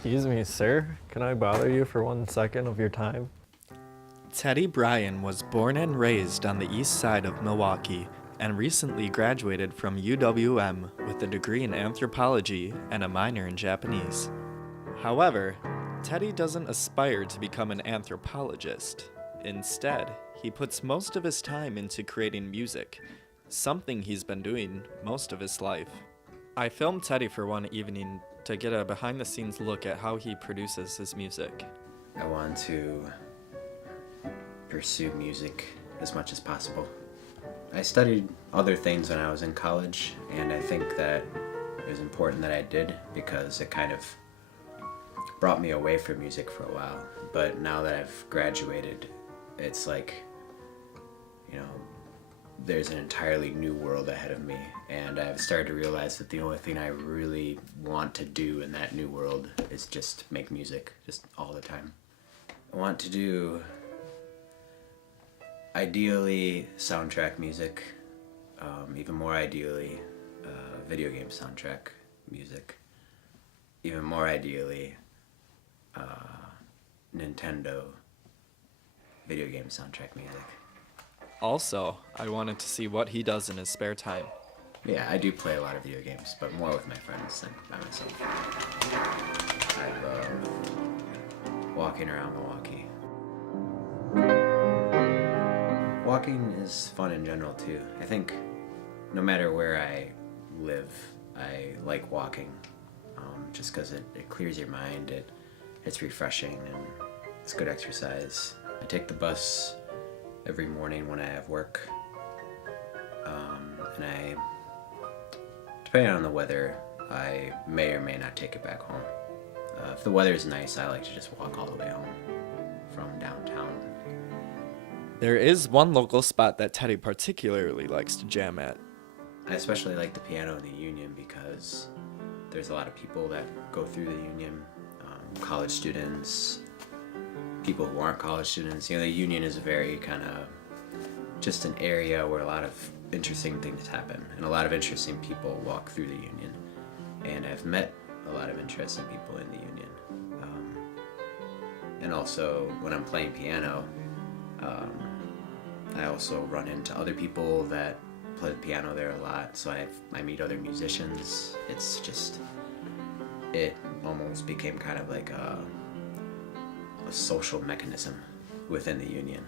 Excuse me, sir. Can I bother you for 1 second of your time? Teddy Bryan was born and raised on the east side of Milwaukee and recently graduated from UWM with a degree in anthropology and a minor in Japanese. However, Teddy doesn't aspire to become an anthropologist. Instead, he puts most of his time into creating music, something he's been doing most of his life. I filmed Teddy for one evening to get a behind-the-scenes look at how he produces his music. I want to pursue music as much as possible. I studied other things when I was in college, and I think that it was important that I did because it kind of brought me away from music for a while. But now that I've graduated, it's like, there's an entirely new world ahead of me, and I've started to realize that the only thing I really want to do in that new world is just make music, just all the time. I want to do ideally soundtrack music, even more ideally video game soundtrack music, even more ideally Nintendo video game soundtrack music. Also, I wanted to see what he does in his spare time. Yeah, I do play a lot of video games, but more with my friends than by myself. I love walking around Milwaukee. Walking is fun in general too. I think no matter where I live, I like walking, just because it clears your mind, it's refreshing, and it's good exercise. I take the bus every morning when I have work, and depending on the weather, I may or may not take it back home. If the weather is nice, I like to just walk all the way home from downtown. There is one local spot that Teddy particularly likes to jam at. I especially like the piano in the Union because there's a lot of people that go through the Union, college students, people who aren't college students. The Union is a very kind of just an area where a lot of interesting things happen and a lot of interesting people walk through the Union. And I've met a lot of interesting people in the Union. And also when I'm playing piano, I also run into other people that play the piano there a lot, so I meet other musicians. It almost became kind of like a social mechanism within the Union.